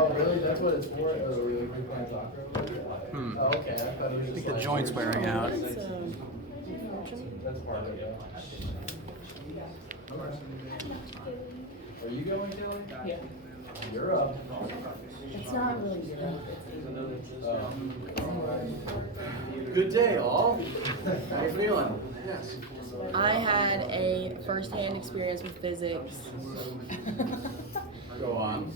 Oh, really? That's what it's for? Oh, really? We're playing soccer? Oh, okay. I thought it was I just think the like- joint's wearing out. That's part of it, yeah. Are you going, Kelly? Yeah. You're up. It's not really good. Good day, all. How you feeling? Yes. I had a first-hand experience with physics. Go on.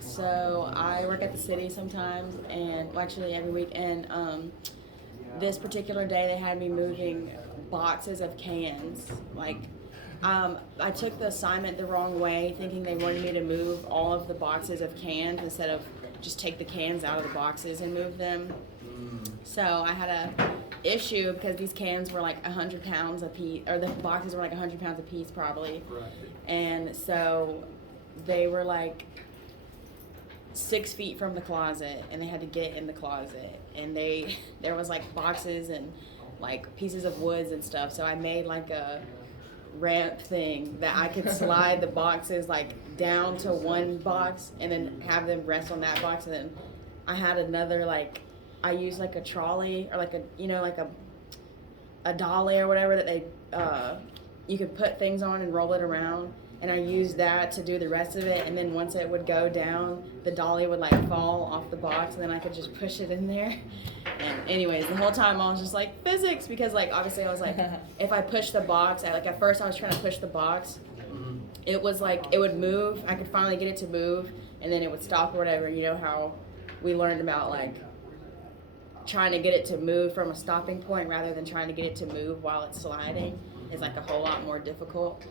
So I work at the city sometimes, and well, actually every week. And this particular day, they had me moving boxes of cans. Like, I took the assignment the wrong way, thinking they wanted me to move all of the boxes of cans instead of just take the cans out of the boxes and move them. So I had a issue because these cans were like 100 pounds a piece, or the boxes were like 100 pounds a piece probably. Right. And so they were like 6 feet from the closet, and they had to get in the closet, and there was like boxes and like pieces of woods and stuff. So I made like a ramp thing that I could slide the boxes like down to one box and then have them rest on that box, and then I had another like I used like a trolley or like a like a dolly or whatever that they you could put things on and roll it around, and I used that to do the rest of it, and then once it would go down, the dolly would like fall off the box, and then I could just push it in there. And anyways, the whole time I was just like, physics, because like obviously I was like, if I push the box, at first I was trying to push the box, it was like it would move, I could finally get it to move, and then it would stop or whatever. You know how we learned about like trying to get it to move from a stopping point rather than trying to get it to move while it's sliding is like a whole lot more difficult.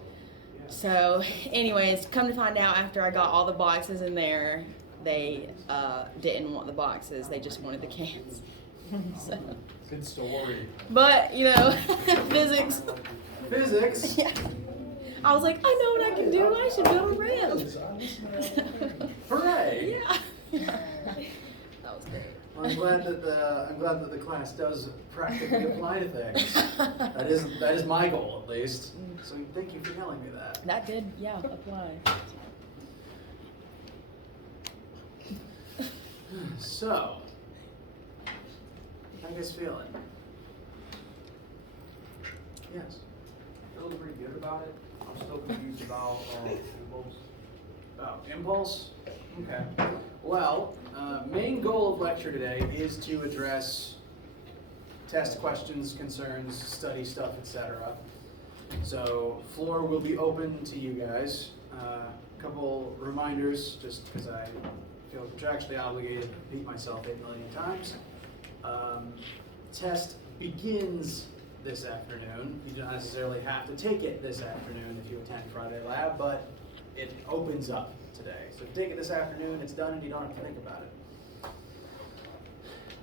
So anyways, come to find out, after I got all the boxes in there, they didn't want the boxes, they just wanted the cans. So. Good story. But physics. Physics? Yeah. I was like, I know what I can do, I should build a ramp. Hooray! Yeah. That was great. Well, I'm glad that the class does practically apply to things. That is my goal, at least. So thank you for telling me that. That did, yeah, apply. So, how you guys feeling? Yes. Feeling pretty good about it. I'm still confused about impulse. Oh, impulse? Okay. Well, main goal of lecture today is to address test questions, concerns, study stuff, etc. So, floor will be open to you guys. A couple reminders, just because I feel contractually obligated to repeat myself 8 million times. Test begins this afternoon. You don't necessarily have to take it this afternoon if you attend Friday Lab, but it opens up today. So if you take it this afternoon, it's done and you don't have to think about it.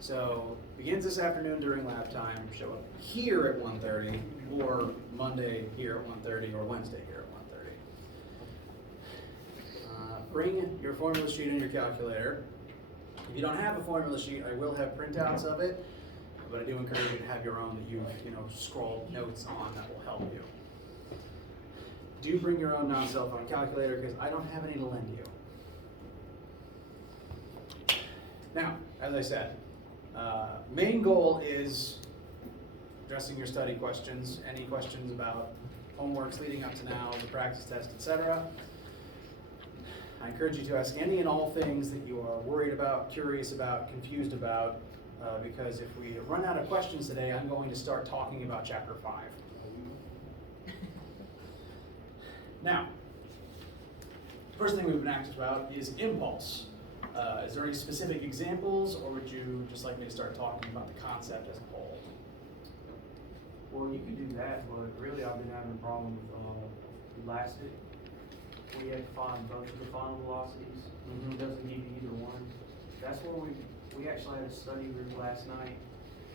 So begins this afternoon during lab time. Show up here at 1:30, or Monday here at 1:30, or Wednesday here at 1:30. Bring your formula sheet and your calculator. If you don't have a formula sheet, I will have printouts of it, but I do encourage you to have your own that you've scrolled notes on that will help you. Do bring your own non-cell phone calculator, because I don't have any to lend you. Now, as I said, main goal is addressing your study questions, any questions about homeworks leading up to now, the practice test, etc. I encourage you to ask any and all things that you are worried about, curious about, confused about, because if we run out of questions today, I'm going to start talking about Chapter 5. Now, first thing we've been asked about is impulse. Is there any specific examples, or would you just like me to start talking about the concept as a whole? Well, you could do that, but really I've been having a problem with elastic. We have to find both of the final velocities. It doesn't give you either one. That's where we actually had a study group last night,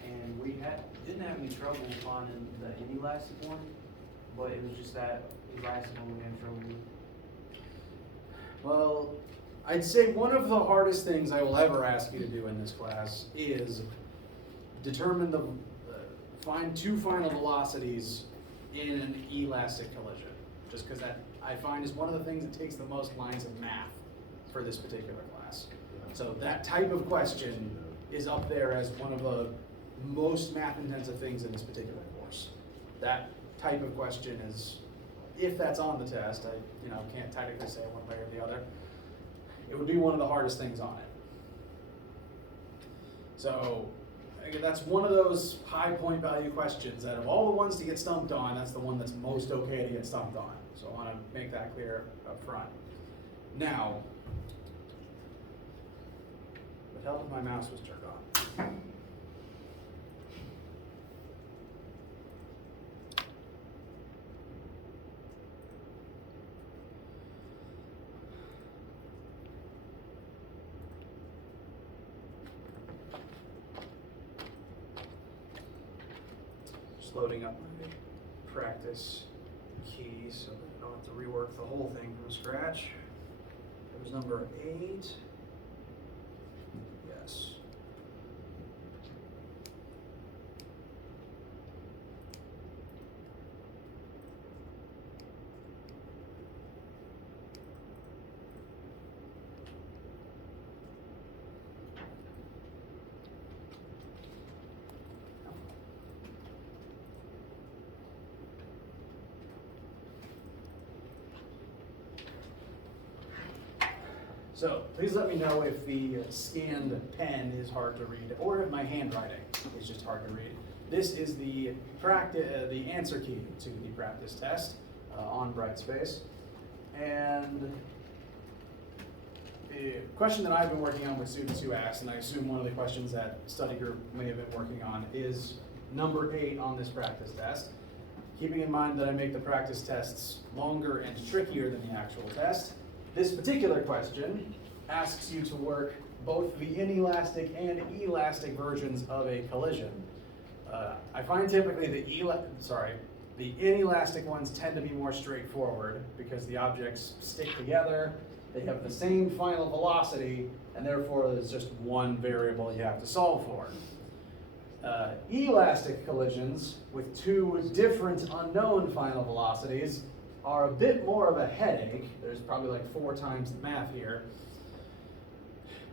and we didn't have any trouble finding the inelastic one, but it was just that elastic one we had trouble with. Well, I'd say one of the hardest things I will ever ask you to do in this class is determine find two final velocities in an elastic collision. Just because that I find is one of the things that takes the most lines of math for this particular class. So that type of question is up there as one of the most math-intensive things in this particular course. That type of question is, if that's on the test, I can't technically say one way or the other, it would be one of the hardest things on it. So again, that's one of those high point value questions that of all the ones to get stumped on, that's the one that's most okay to get stumped on. So I want to make that clear up front. Now, what hell if my mouse was turned on? Just loading up my practice key so that I don't have to rework the whole thing from scratch. There's number 8. Yes. So please let me know if the scanned pen is hard to read or if my handwriting is just hard to read. This is the answer key to the practice test on Brightspace. And the question that I've been working on with students who asked, and I assume one of the questions that study group may have been working on, is number 8 on this practice test. Keeping in mind that I make the practice tests longer and trickier than the actual test, this particular question asks you to work both the inelastic and elastic versions of a collision. I find typically the inelastic ones tend to be more straightforward because the objects stick together, they have the same final velocity, and therefore there's just one variable you have to solve for. Elastic collisions with 2 different unknown final velocities are a bit more of a headache. There's probably like 4 times the math here,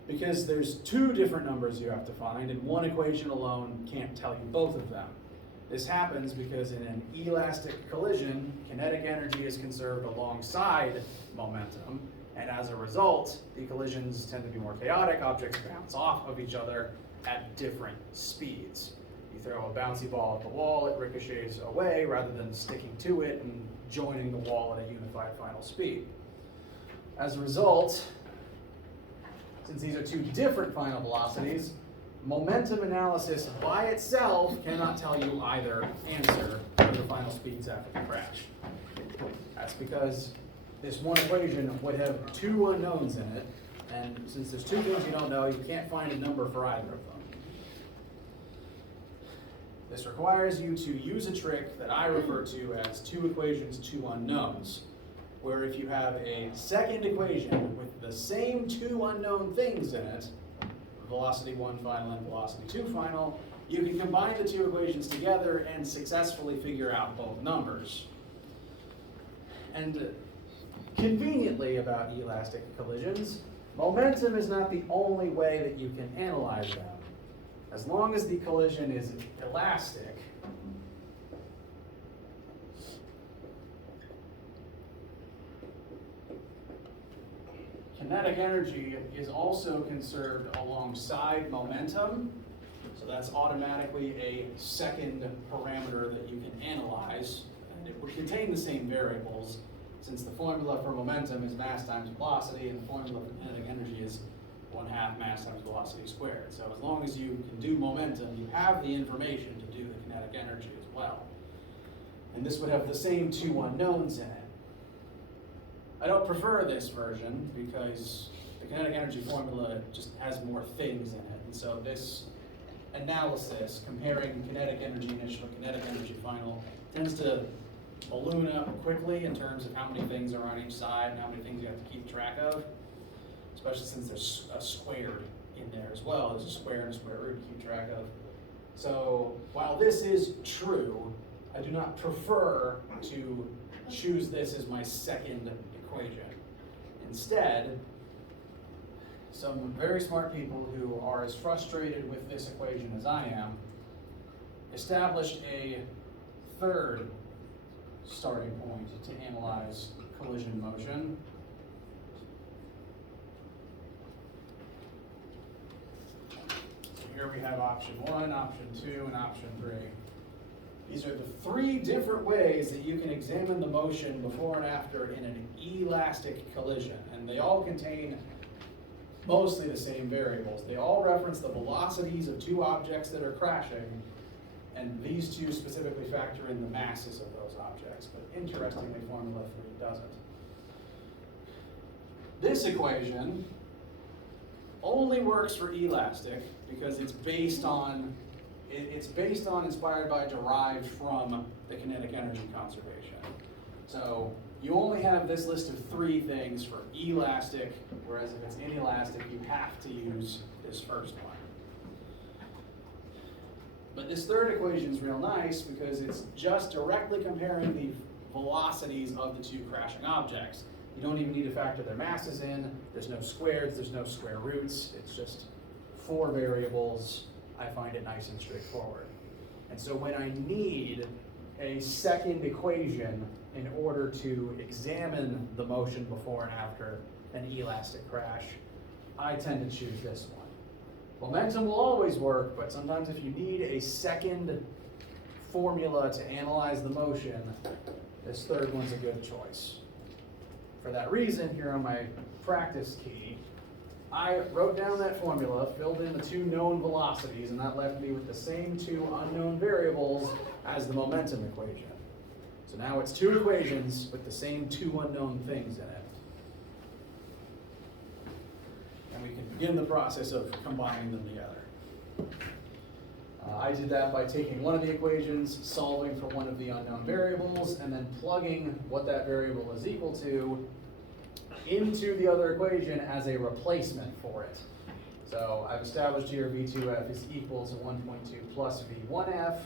because there's 2 different numbers you have to find, and one equation alone can't tell you both of them. This happens because in an elastic collision, kinetic energy is conserved alongside momentum, and as a result, the collisions tend to be more chaotic. Objects bounce off of each other at different speeds. You throw a bouncy ball at the wall, it ricochets away rather than sticking to it and joining the wall at a unified final speed. As a result, since these are 2 different final velocities, momentum analysis by itself cannot tell you either answer for the final speeds after the crash. That's because this one equation would have 2 unknowns in it, and since there's 2 things you don't know, you can't find a number for either of them. This requires you to use a trick that I refer to as 2 equations, 2 unknowns, where if you have a second equation with the same 2 unknown things in it, velocity 1 final and velocity 2 final, you can combine the 2 equations together and successfully figure out both numbers. And conveniently about elastic collisions, momentum is not the only way that you can analyze them. As long as the collision is elastic, kinetic energy is also conserved alongside momentum, so that's automatically a second parameter that you can analyze, and it would contain the same variables, since the formula for momentum is mass times velocity, and the formula for kinetic energy is 1/2 mass times velocity squared. So as long as you can do momentum, you have the information to do the kinetic energy as well. And this would have the same 2 unknowns in it. I don't prefer this version because the kinetic energy formula just has more things in it. And so this analysis, comparing kinetic energy initial, kinetic energy final, tends to balloon up quickly in terms of how many things are on each side and how many things you have to keep track of, especially since there's a squared in there as well. There's a square and a square root to keep track of. So while this is true, I do not prefer to choose this as my second equation. Instead, some very smart people who are as frustrated with this equation as I am established a third starting point to analyze collision motion. So here we have option 1, option 2, and option 3. These are the 3 different ways that you can examine the motion before and after in an elastic collision, and they all contain mostly the same variables. They all reference the velocities of 2 objects that are crashing, and these 2 specifically factor in the masses of those objects, but interestingly, Formula 3 doesn't. This equation only works for elastic because it's based on, inspired by, derived from the kinetic energy conservation. So you only have this list of 3 things for elastic, whereas if it's inelastic, you have to use this first one. But this third equation is real nice because it's just directly comparing the velocities of the 2 crashing objects. You don't even need to factor their masses in. There's no squares, there's no square roots. It's just 4 variables. I find it nice and straightforward. And so when I need a second equation in order to examine the motion before and after an elastic crash, I tend to choose this one. Momentum will always work, but sometimes if you need a second formula to analyze the motion, this third one's a good choice. For that reason, here on my practice key, I wrote down that formula, filled in the 2 known velocities, and that left me with the same 2 unknown variables as the momentum equation. So now it's 2 equations with the same 2 unknown things in it. And we can begin the process of combining them together. I did that by taking one of the equations, solving for one of the unknown variables, and then plugging what that variable is equal to into the other equation as a replacement for it. So I've established here V2F is equal to 1.2 plus V1F,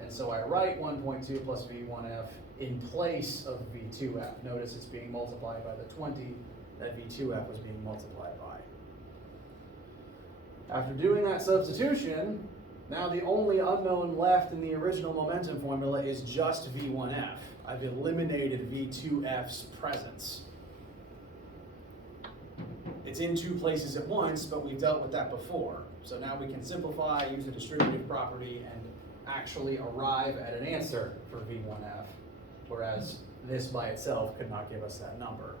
and so I write 1.2 plus V1F in place of V2F. Notice it's being multiplied by the 20 that V2F was being multiplied by. After doing that substitution, now the only unknown left in the original momentum formula is just V1F. I've eliminated V2F's presence. It's in 2 places at once, but we've dealt with that before. So now we can simplify, use the distributive property, and actually arrive at an answer for V1F, whereas this by itself could not give us that number.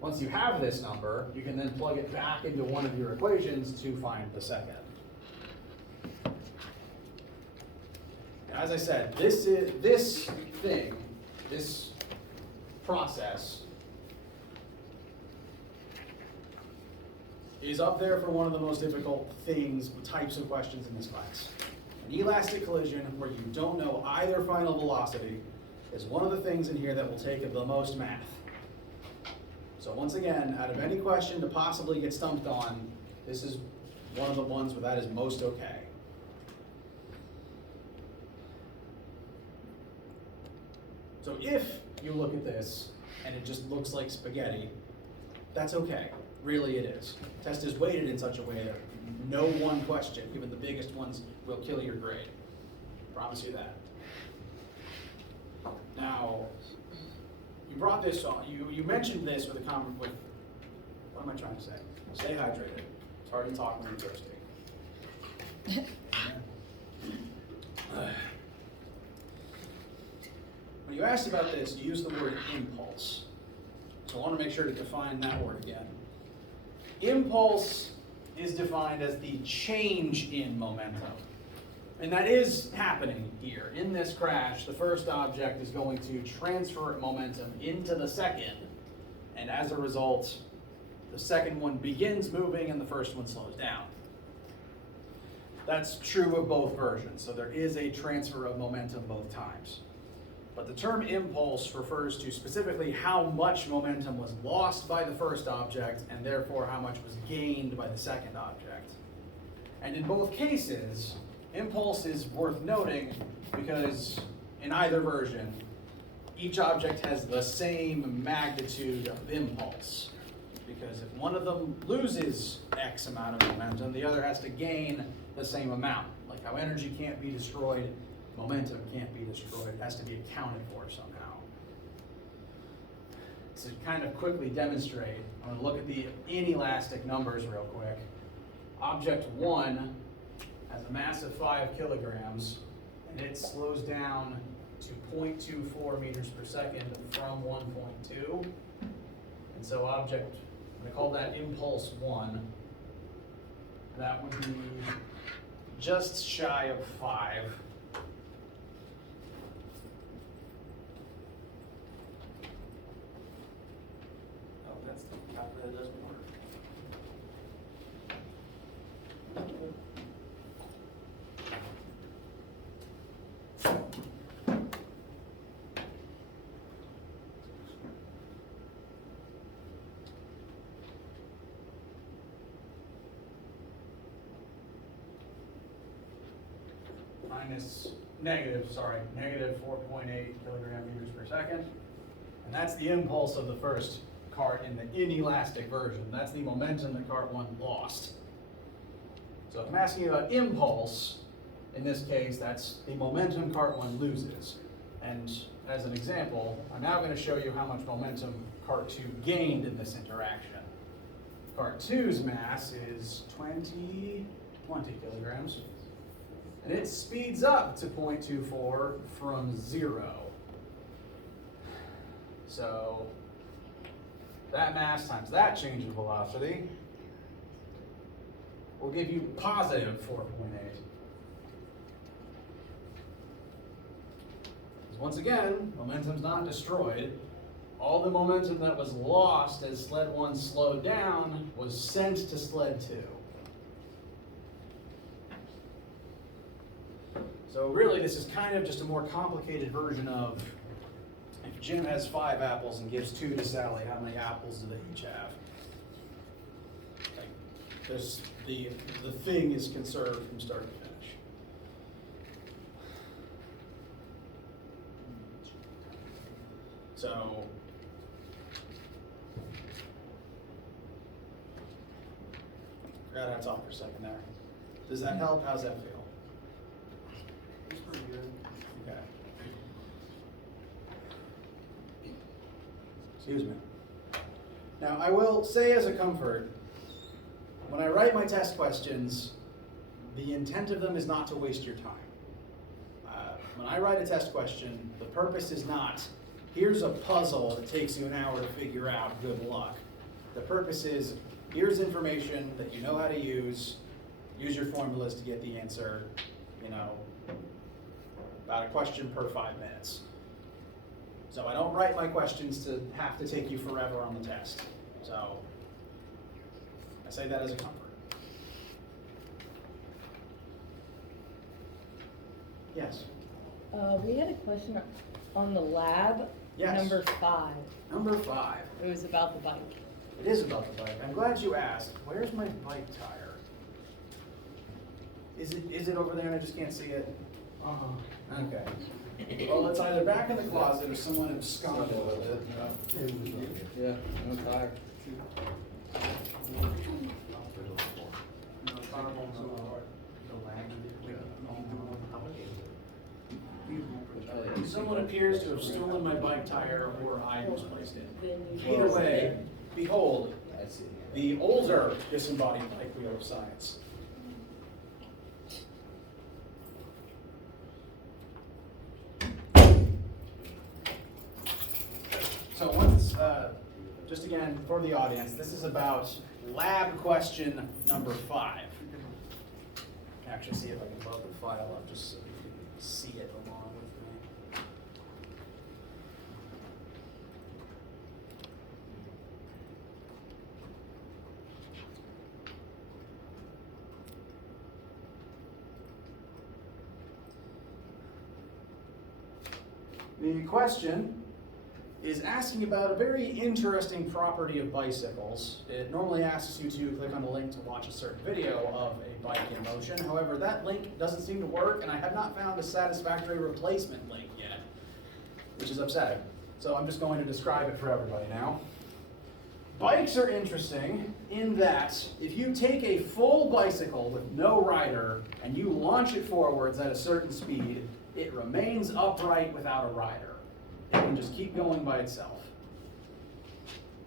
Once you have this number, you can then plug it back into one of your equations to find the second. As I said, this process is up there for one of the most difficult types of questions in this class. An elastic collision where you don't know either final velocity is one of the things in here that will take the most math. So once again, out of any question to possibly get stumped on, this is one of the ones where that is most okay. So if you look at this and it just looks like spaghetti, that's okay. Really it is. The test is weighted in such a way that no one question, even the biggest ones, will kill your grade. Promise you that. Now, you brought this on. You mentioned this with a comment with, what am I trying to say? Stay hydrated. It's hard to talk when you're thirsty. When you asked about this, you used the word impulse. So I want to make sure to define that word again. Impulse is defined as the change in momentum. And that is happening here. In this crash, the first object is going to transfer momentum into the second, and as a result, the second one begins moving and the first one slows down. That's true of both versions, so there is a transfer of momentum both times. But the term impulse refers to specifically how much momentum was lost by the first object and therefore how much was gained by the second object. And in both cases, impulse is worth noting because in either version, each object has the same magnitude of impulse because because if one of them loses X amount of momentum, the other has to gain the same amount. Like how energy can't be destroyed, momentum can't be destroyed, it has to be accounted for somehow. To kind of quickly demonstrate, I'm going to look at the inelastic numbers real quick. Object 1 has a mass of 5 kilograms, and it slows down to 0.24 meters per second from 1.2. And so object, I'm going to call that impulse 1. That would be just shy of 5. Oh, that's the calculator doesn't work. Negative 4.8 kilogram meters per second. And that's the impulse of the first cart in the inelastic version. That's the momentum that cart 1 lost. So if I'm asking you about impulse, in this case, that's the momentum cart 1 loses. And as an example, I'm now going to show you how much momentum cart 2 gained in this interaction. Cart 2's mass is 20 kilograms. And it speeds up to 0.24 from 0. So that mass times that change in velocity will give you positive 4.8. Once again, momentum's not destroyed. All the momentum that was lost as sled 1 slowed down was sent to sled 2. So really, this is kind of just a more complicated version of if Jim has 5 apples and gives 2 to Sally, how many apples do they each have? Like, there's the thing is conserved from start to finish. So forgot how to talk for a second there. Does that help? How's that feel? It's pretty good. Okay. Excuse me. Now, I will say as a comfort, when I write my test questions, the intent of them is not to waste your time. When I write a test question, the purpose is not, here's a puzzle that takes you an hour to figure out, good luck. The purpose is, here's information that you know how to use your formulas to get the answer, about a question per 5 minutes. So I don't write my questions to have to take you forever on the test. So I say that as a comfort. Yes? We had a question on the lab. Yes. Number 5. Number 5. It was about the bike. It is about the bike. I'm glad you asked. Where's my bike tire? Is it over there and I just can't see it? Okay. Well, it's either back in the closet or someone absconded with it. Yeah, no tire. Someone appears to have stolen my bike tire or I misplaced it. Either way, behold, the older disembodied bike wheel of science. So once, just again, for the audience, this is about lab question number 5. Actually, see if I can load the file up just so you can see it along with me. The question is asking about a very interesting property of bicycles. It normally asks you to click on the link to watch a certain video of a bike in motion. However, that link doesn't seem to work, and I have not found a satisfactory replacement link yet, which is upsetting. So I'm just going to describe it for everybody now. bikes are interesting in that if you take a full bicycle with no rider and you launch it forwards at a certain speed, it remains upright without a rider. It can just keep going by itself.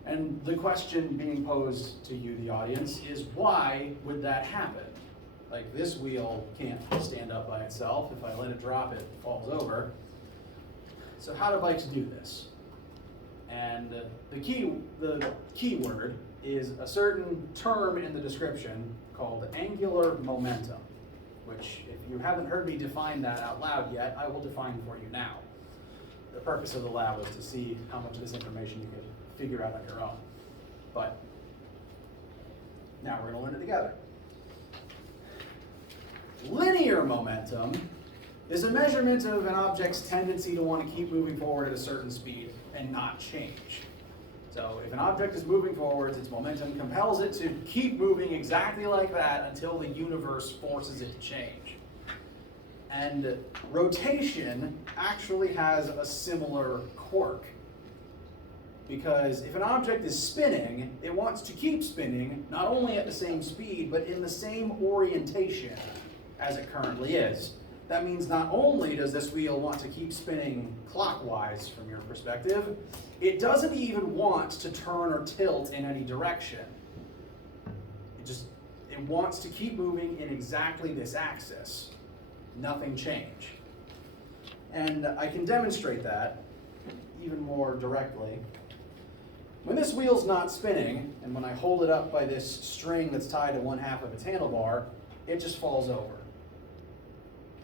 And the question being posed to you, the audience, is why would that happen? Like, this wheel can't stand up by itself. If I let it drop, it falls over. So how do bikes do this? And the key word is a certain term in the description called angular momentum, which, if you haven't heard me define that out loud yet, I will define for you now. The purpose of the lab was to see how much of this information you could figure out on your own. But now we're going to learn it together. Linear momentum is a measurement of an object's tendency to want to keep moving forward at a certain speed and not change. So if an object is moving forwards, its momentum compels it to keep moving exactly like that until the universe forces it to change. And rotation actually has a similar quirk. Because if an object is spinning, it wants to keep spinning, not only at the same speed, but in the same orientation as it currently is. That means not only does this wheel want to keep spinning clockwise from your perspective, it doesn't even want to turn or tilt in any direction. It wants to keep moving in exactly this axis. Nothing change. And I can demonstrate that even more directly. When this wheel's not spinning, and when I hold it up by this string that's tied to one half of its handlebar, it just falls over.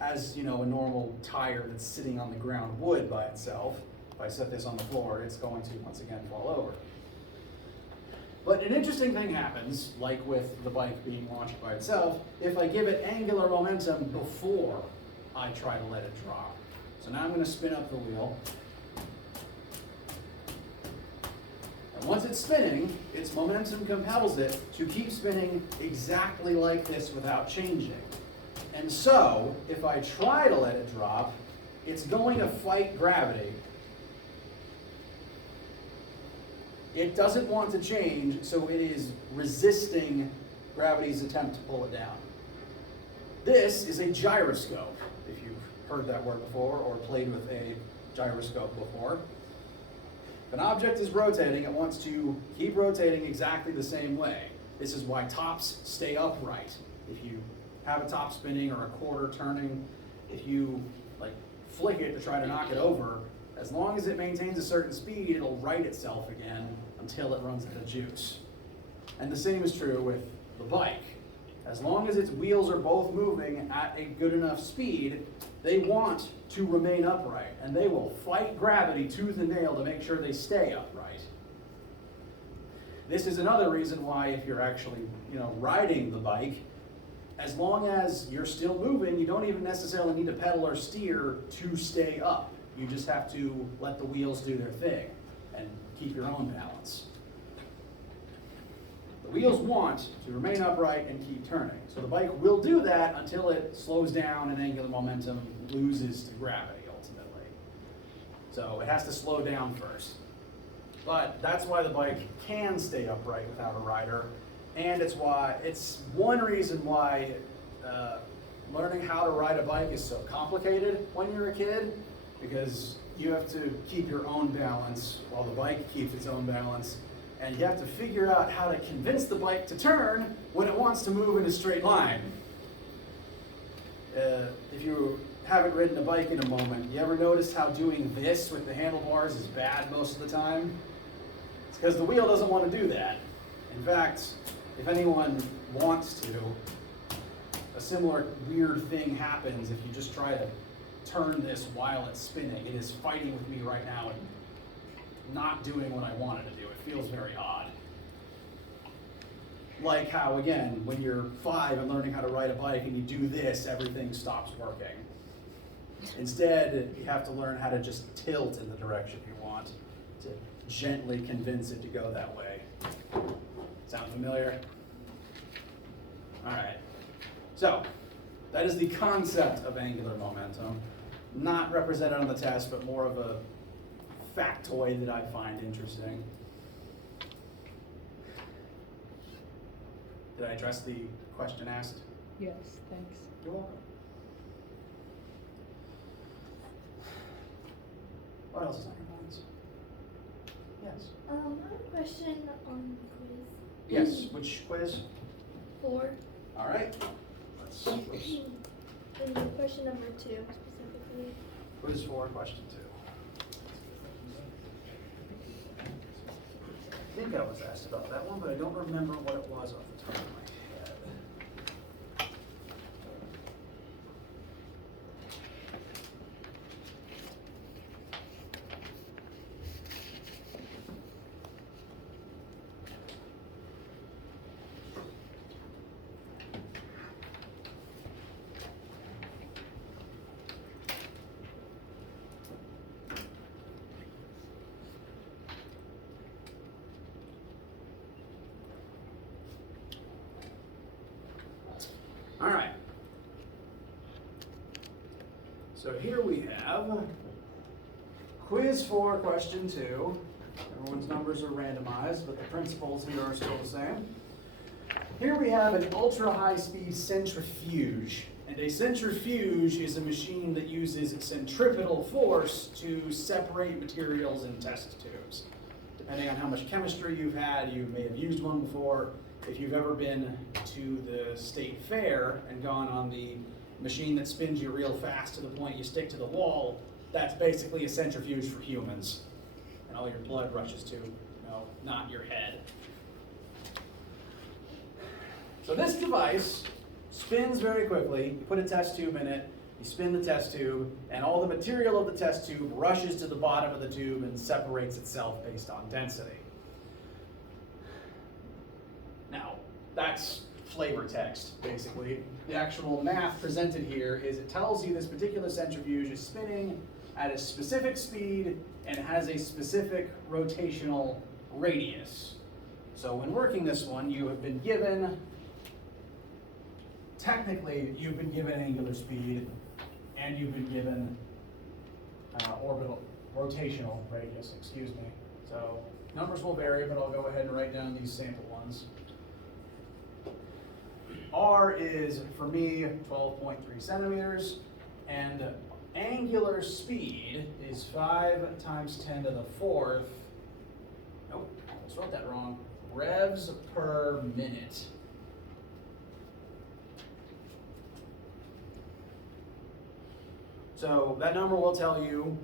As you know, a normal tire that's sitting on the ground would by itself. If I set this on the floor, it's going to once again fall over. But an interesting thing happens, like with the bike being launched by itself, if I give it angular momentum before I try to let it drop. So now I'm going to spin up the wheel. And once it's spinning, its momentum compels it to keep spinning exactly like this without changing. And so, if I try to let it drop, it's going to fight gravity. It doesn't want to change, so it is resisting gravity's attempt to pull it down. This is a gyroscope, if you've heard that word before or played with a gyroscope before. If an object is rotating, it wants to keep rotating exactly the same way. This is why tops stay upright. If you have a top spinning or a quarter turning, if you flick it to try to knock it over, as long as it maintains a certain speed, it'll right itself again until it runs out of juice. And the same is true with the bike. As long as its wheels are both moving at a good enough speed, they want to remain upright, and they will fight gravity tooth and nail to make sure they stay upright. This is another reason why, if you're actually, riding the bike, as long as you're still moving, you don't even necessarily need to pedal or steer to stay up. You just have to let the wheels do their thing and keep your own balance. The wheels want to remain upright and keep turning. So the bike will do that until it slows down and angular momentum loses to gravity ultimately. So it has to slow down first. But that's why the bike can stay upright without a rider. And it's one reason why learning how to ride a bike is so complicated when you're a kid, because you have to keep your own balance while the bike keeps its own balance, and you have to figure out how to convince the bike to turn when it wants to move in a straight line. If you haven't ridden a bike in a moment, you ever notice how doing this with the handlebars is bad most of the time? It's because the wheel doesn't want to do that. In fact, if anyone wants to, a similar weird thing happens if you just try to turn this while it's spinning. It is fighting with me right now and not doing what I wanted to do. It feels very odd. Like how, again, when you're 5 and learning how to ride a bike and you do this, everything stops working. Instead, you have to learn how to just tilt in the direction you want to gently convince it to go that way. Sound familiar? All right. So, that is the concept of angular momentum. Not represented on the test, but more of a factoid that I find interesting. Did I address the question asked? Yes, thanks. You're welcome. What else is on your minds? Yes. I have a question on quiz Yes, which quiz? 4. All right. Let's, And question number 2 specifically. quiz 4, question 2. I think I was asked about that one, but I don't remember what it was off the top of my head. All right. So here we have quiz 4, question 2. Everyone's numbers are randomized, but the principles here are still the same. Here we have an ultra-high-speed centrifuge. And a centrifuge is a machine that uses centripetal force to separate materials in test tubes. Depending on how much chemistry you've had, you may have used one before. If you've ever been to the state fair and gone on the machine that spins you real fast to the point you stick to the wall, that's basically a centrifuge for humans. And all your blood rushes to, not your head. So this device spins very quickly. You put a test tube in it, you spin the test tube, and all the material of the test tube rushes to the bottom of the tube and separates itself based on density. Now, that's flavor text, basically. The actual math presented here is it tells you this particular centrifuge is spinning at a specific speed and has a specific rotational radius. So when working this one, you have been given, technically, you've been given angular speed and you've been given rotational radius, excuse me. So numbers will vary, but I'll go ahead and write down these sample ones. R is, for me, 12.3 centimeters, and angular speed is 5 times 10 to the 4th. Nope, I almost wrote that wrong. Revs per minute. So that number will tell you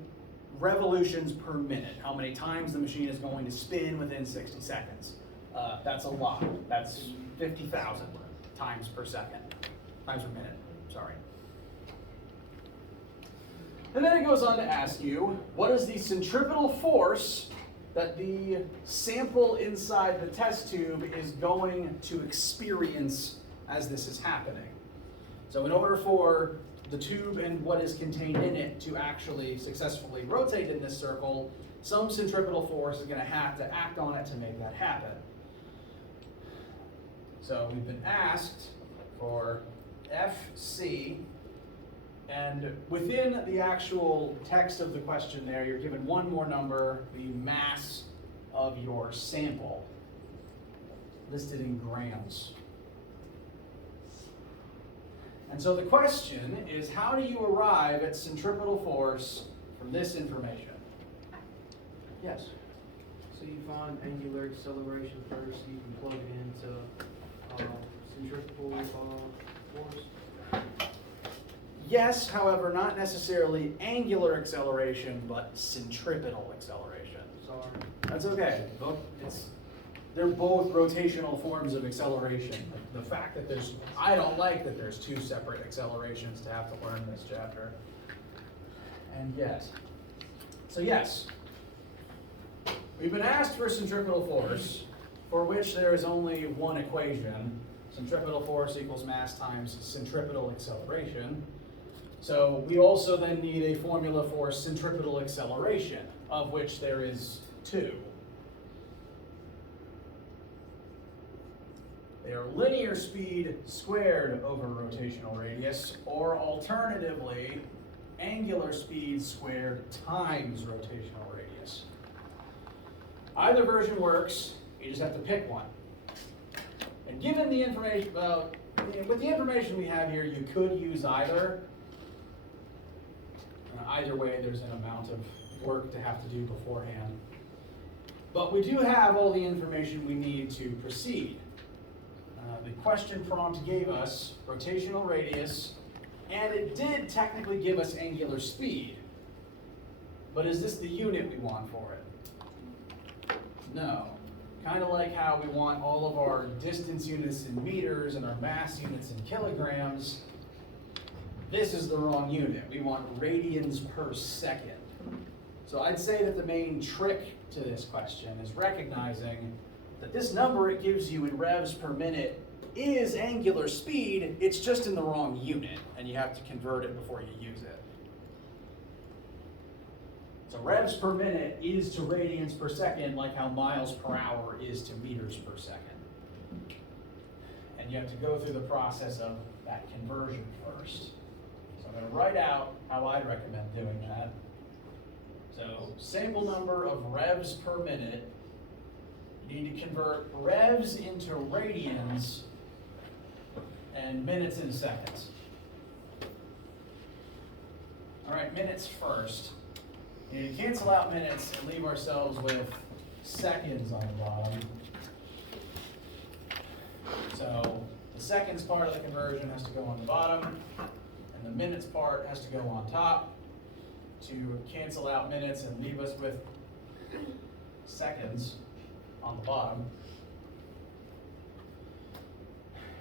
revolutions per minute, how many times the machine is going to spin within 60 seconds. That's a lot. That's 50,000 times per minute, sorry. And then it goes on to ask you, what is the centripetal force that the sample inside the test tube is going to experience as this is happening? So in order for the tube and what is contained in it to actually successfully rotate in this circle, some centripetal force is going to have to act on it to make that happen. So we've been asked for FC, and within the actual text of the question there, you're given one more number, the mass of your sample, listed in grams. And so the question is, how do you arrive at centripetal force from this information? Yes? So you find angular acceleration first, you can plug it into centripetal force. Yes, however, not necessarily angular acceleration, but centripetal acceleration. Sorry. That's okay. They're both rotational forms of acceleration. The fact that I don't like that there's 2 separate accelerations to have to learn in this chapter. And yes. So yes, we've been asked for centripetal force, for which there is only one equation. Centripetal force equals mass times centripetal acceleration. So we also then need a formula for centripetal acceleration, of which there is 2. They are linear speed squared over rotational radius, or alternatively, angular speed squared times rotational radius. Either version works, you just have to pick one. And given the information, well, with the information we have here, you could use either. Either way, there's an amount of work to have to do beforehand. But we do have all the information we need to proceed. The question prompt gave us rotational radius, and it did technically give us angular speed. But is this the unit we want for it? No. Kind of like how we want all of our distance units in meters and our mass units in kilograms. This is the wrong unit. We want radians per second. So I'd say that the main trick to this question is recognizing that this number it gives you in revs per minute is angular speed, it's just in the wrong unit, and you have to convert it before you use it. So revs per minute is to radians per second like how miles per hour is to meters per second. And you have to go through the process of that conversion first. So I'm going to write out how I'd recommend doing that. So sample number of revs per minute. You need to convert revs into radians and minutes into seconds. All right, minutes first. You need to cancel out minutes and leave ourselves with seconds on the bottom. So the seconds part of the conversion has to go on the bottom, and the minutes part has to go on top to cancel out minutes and leave us with seconds on the bottom.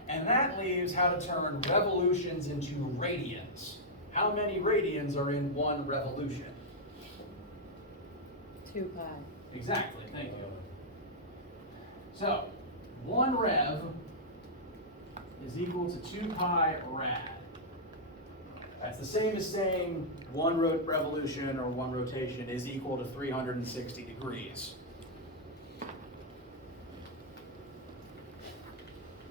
And that leaves how to turn revolutions into radians. How many radians are in one revolution? 2 pi. Exactly, thank you. So, 1 rev is equal to 2 pi rad. That's the same as saying 1 revolution or 1 rotation is equal to 360 degrees.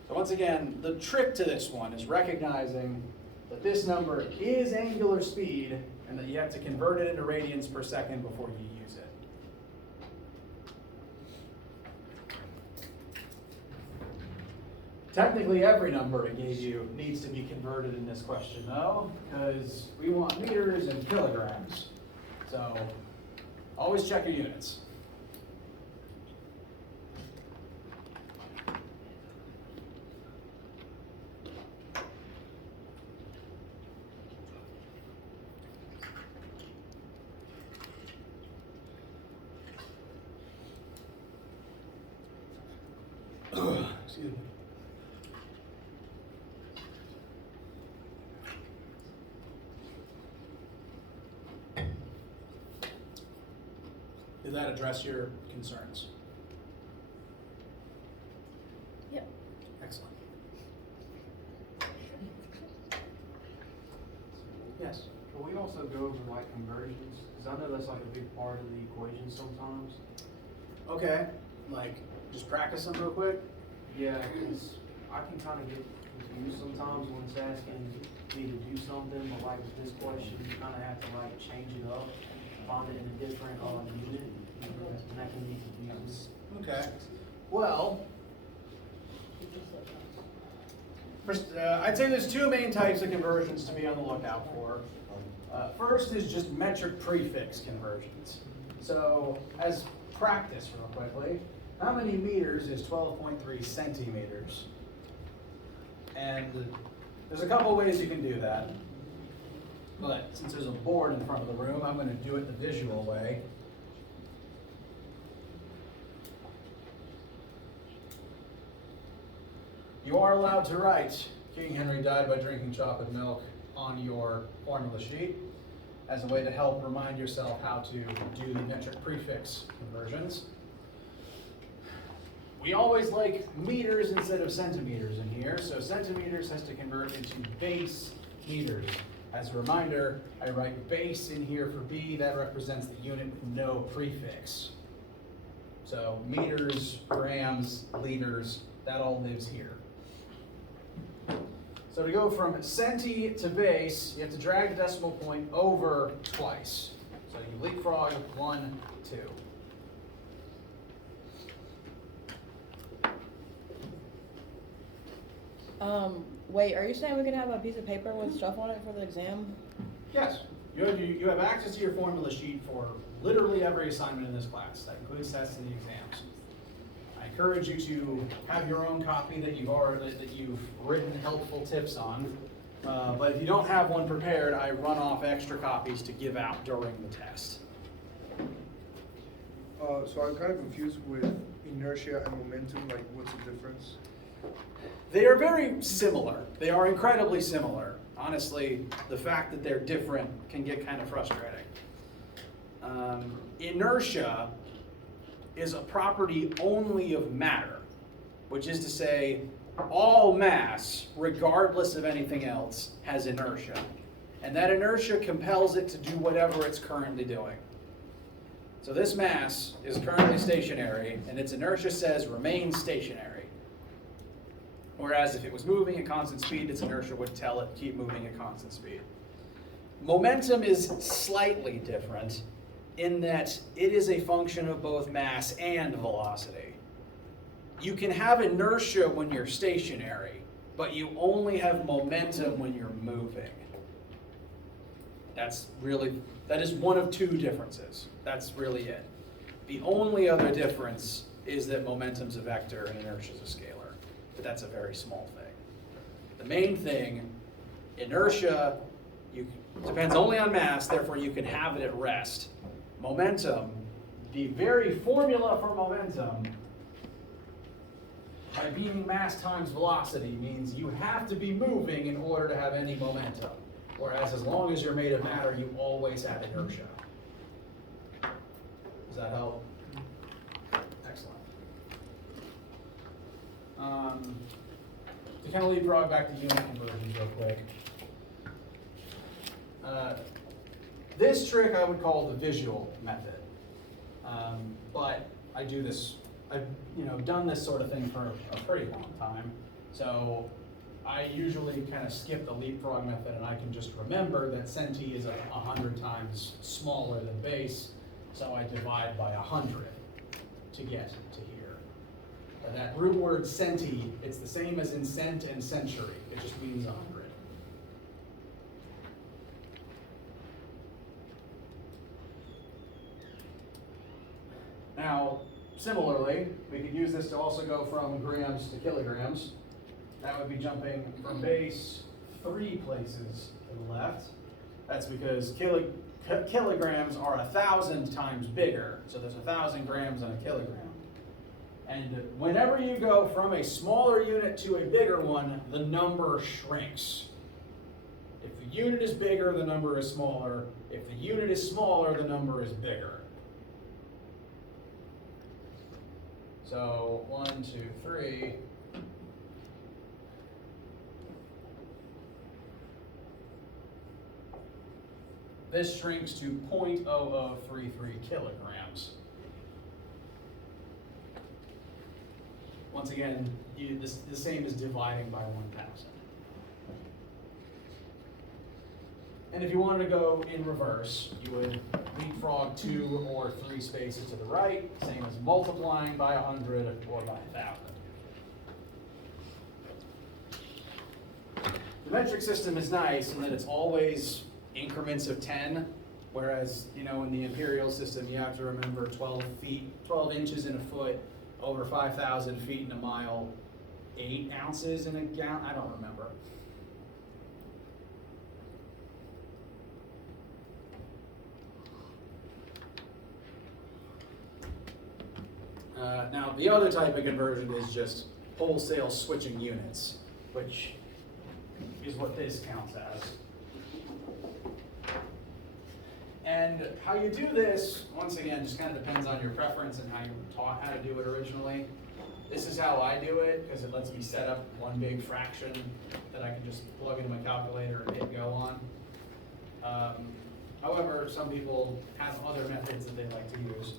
So once again, the trick to this one is recognizing that this number is angular speed and that you have to convert it into radians per second before you use it. Technically, every number it gave you needs to be converted in this question, though, because we want meters and kilograms. So always check your units. Excuse me. Did that address your concerns? Yep. Excellent. Yes. Can we also go over like conversions? Because I know that's like a big part of the equation sometimes. Okay, like just practice them real quick. Yeah, because I can kind of get confused sometimes when it's asking me to do something, but like with this question, you kind of have to like change it up, find it in a different unit, and that can be confusing. Okay. Well, first, I'd say there's 2 main types of conversions to be on the lookout for. First is just metric prefix conversions. So, as practice real quickly, how many meters is 12.3 centimeters? And there's a couple ways you can do that. But since there's a board in front of the room, I'm going to do it the visual way. You are allowed to write King Henry died by drinking chocolate milk on your formula sheet as a way to help remind yourself how to do the metric prefix conversions. We always like meters instead of centimeters in here, so centimeters has to convert into base meters. As a reminder, I write base in here for B, that represents the unit with no prefix. So meters, grams, liters, that all lives here. So to go from centi to base, you have to drag the decimal point over twice. So you leapfrog 1, 2. Wait, are you saying we can have a piece of paper with stuff on it for the exam? Yes, you have access to your formula sheet for literally every assignment in this class. That includes tests and the exams. I encourage you to have your own copy that you've written helpful tips on. But if you don't have one prepared, I run off extra copies to give out during the test. So I'm kind of confused with inertia and momentum, like what's the difference? They are very similar. They are incredibly similar. Honestly, the fact that they're different can get kind of frustrating. Inertia is a property only of matter, which is to say, all mass, regardless of anything else, has inertia. And that inertia compels it to do whatever it's currently doing. So this mass is currently stationary, and its inertia says remain stationary. Whereas if it was moving at constant speed, its inertia would tell it keep moving at constant speed. Momentum is slightly different in that it is a function of both mass and velocity. You can have inertia when you're stationary, but you only have momentum when you're moving. That is one of two differences. That's really it. The only other difference is that momentum's a vector and inertia's a scalar, but that's a very small thing. The main thing, inertia, depends only on mass, therefore you can have it at rest. Momentum, the very formula for momentum, by being mass times velocity, means you have to be moving in order to have any momentum. Whereas as long as you're made of matter, you always have inertia. Does that help? Excellent. To kind of leapfrog back to unit conversions real quick. This trick I would call the visual method. But I do this, I've done this sort of thing for a pretty long time. So I usually kind of skip the leapfrog method, and I can just remember that centi is 100 times smaller than base, so I divide by 100 to get to here. But that root word centi, it's the same as in cent and century. It just means 100. Now, similarly, we could use this to also go from grams to kilograms. That would be jumping from base 3 places to the left. That's because kilograms are 1,000 times bigger. So there's 1,000 grams in a kilogram. And whenever you go from a smaller unit to a bigger one, the number shrinks. If the unit is bigger, the number is smaller. If the unit is smaller, the number is bigger. So 1, 2, 3. This shrinks to 0.0033 kilograms. Once again, the same as dividing by 1,000. And if you wanted to go in reverse, you would leapfrog 2 or 3 spaces to the right, same as multiplying by 100 or by 1,000. The metric system is nice in that it's always increments of 10, whereas in the imperial system you have to remember 12 inches in a foot, over 5,000 feet in a mile, 8 ounces in a gallon. I don't remember. Now the other type of conversion is just wholesale switching units, which is what this counts as. And how you do this, once again, just kind of depends on your preference and how you were taught how to do it originally. This is how I do it, because it lets me set up one big fraction that I can just plug into my calculator and hit go on. However, some people have other methods that they like to use.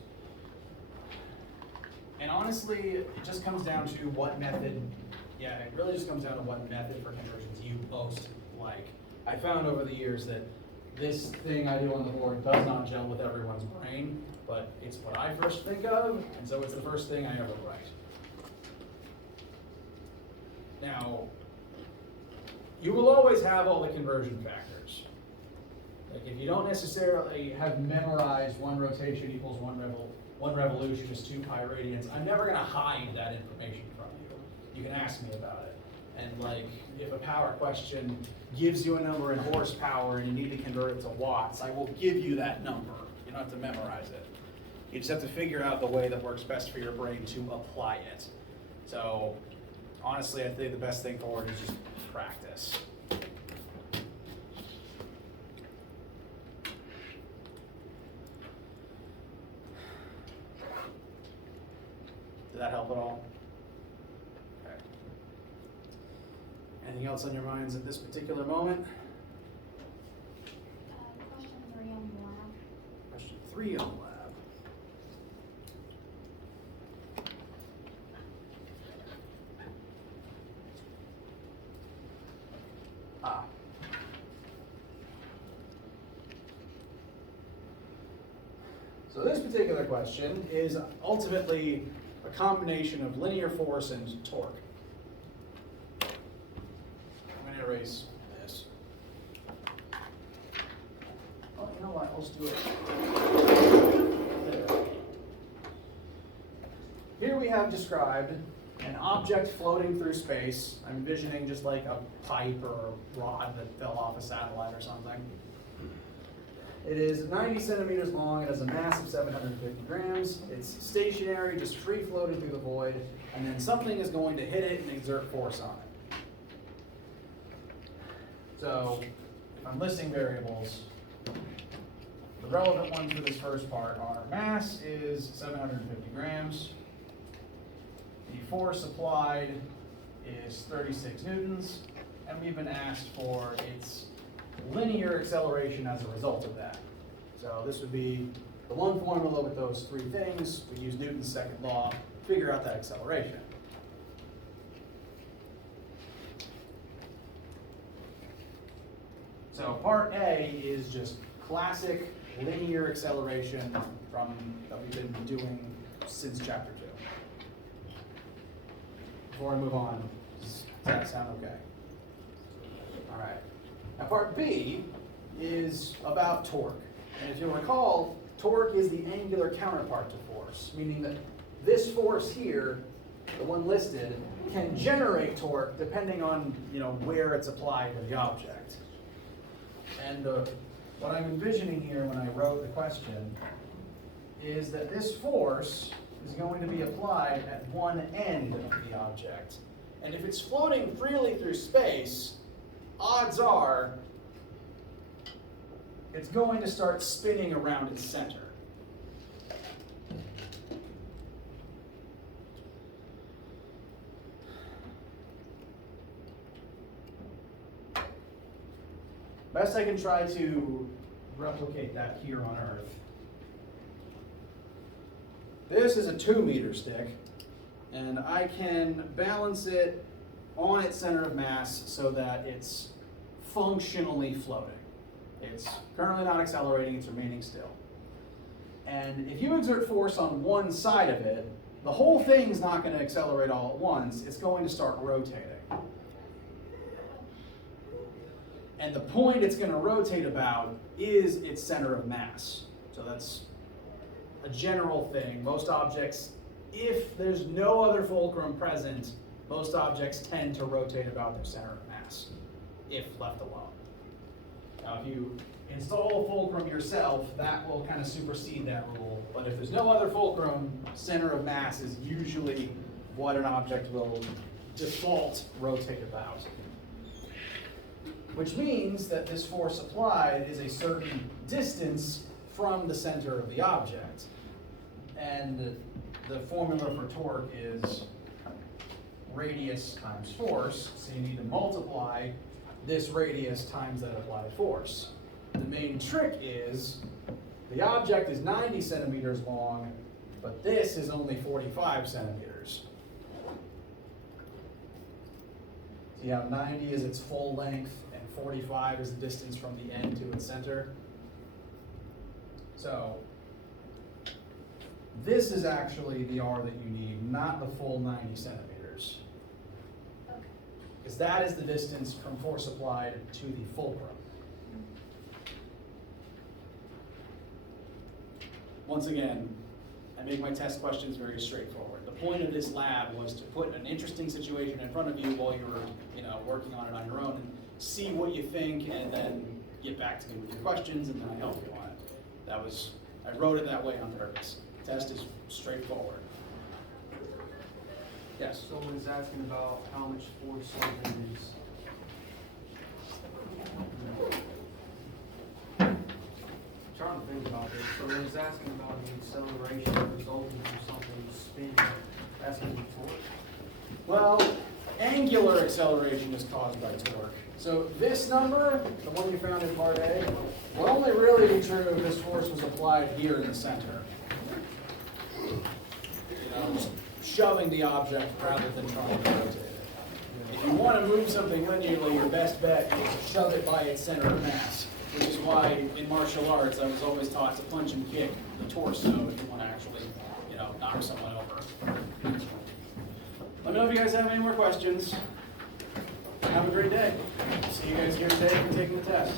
And honestly, it just comes down to what method, it really just comes down to what method for conversions you most like. I found over the years that this thing I do on the board does not gel with everyone's brain, but it's what I first think of, and so it's the first thing I ever write. Now, you will always have all the conversion factors. Like if you don't necessarily have memorized 1 rotation equals 1 revolution is 2 pi radians, I'm never gonna hide that information from you. You can ask me about it. And like, if a power question gives you a number in horsepower and you need to convert it to watts, I will give you that number. You don't have to memorize it. You just have to figure out the way that works best for your brain to apply it. So honestly, I think the best thing forward is just practice. Did that help at all? Okay. Anything else on your minds at this particular moment? Question 3 on the lab. Question 3 on the lab. So this particular question is ultimately a combination of linear force and torque. I'm going to erase this. Oh, you know what? Let's do it. There. Here we have described an object floating through space. I'm envisioning just like a pipe or a rod that fell off a satellite or something. It is 90 centimeters long, it has a mass of 750 grams, it's stationary, just free floating through the void, and then something is going to hit it and exert force on it. So, if I'm listing variables, the relevant ones for this first part are mass is 750 grams, the force applied is 36 newtons, and we've been asked for its linear acceleration as a result of that. So this would be the one formula with those 3 things. We use Newton's second law to figure out that acceleration. So part A is just classic linear acceleration that we've been doing since chapter 2. Before I move on, does that sound okay? All right. Now part B is about torque. And if you'll recall, torque is the angular counterpart to force, meaning that this force here, the one listed, can generate torque depending on where it's applied to the object. And what I'm envisioning here when I wrote the question is that this force is going to be applied at one end of the object. And if it's floating freely through space, odds are it's going to start spinning around its center. Best I can try to replicate that here on Earth. This is a 2-meter stick, and I can balance it on its center of mass so that it's functionally floating. It's currently not accelerating, it's remaining still. And if you exert force on one side of it, the whole thing's not going to accelerate all at once, it's going to start rotating. And the point it's going to rotate about is its center of mass. So that's a general thing. Most objects, if there's no other fulcrum present, most objects tend to rotate about their center of mass, if left alone. Now, if you install a fulcrum yourself, that will kind of supersede that rule. But if there's no other fulcrum, center of mass is usually what an object will default rotate about. Which means that this force applied is a certain distance from the center of the object. And the formula for torque is radius times force, so you need to multiply this radius times that applied force. The main trick is the object is 90 centimeters long, but this is only 45 centimeters. So you have 90 is its full length, and 45 is the distance from the end to its center. So this is actually the R that you need, not the full 90 centimeters. Okay. because that is the distance from force applied to the fulcrum. Once again, I make my test questions very straightforward. The point of this lab was to put an interesting situation in front of you while you were, working on it on your own, and see what you think, and then get back to me with your questions, and then I help you on it. I wrote it that way on purpose. Test is straightforward. Yes? Someone's asking about how much force something is. Trying to think about this. Someone's asking about the acceleration resulting from something spinning. Asking for torque. Well, angular acceleration is caused by torque. So this number, the one you found in part A, will only really be true if this force was applied here in the center. Just shoving the object rather than trying to rotate it. If you want to move something linearly, your best bet is to shove it by its center of mass, which is why in martial arts I was always taught to punch and kick the torso if you want to actually, knock someone over. Let me know if you guys have any more questions. Have a great day. See you guys here today for taking the test.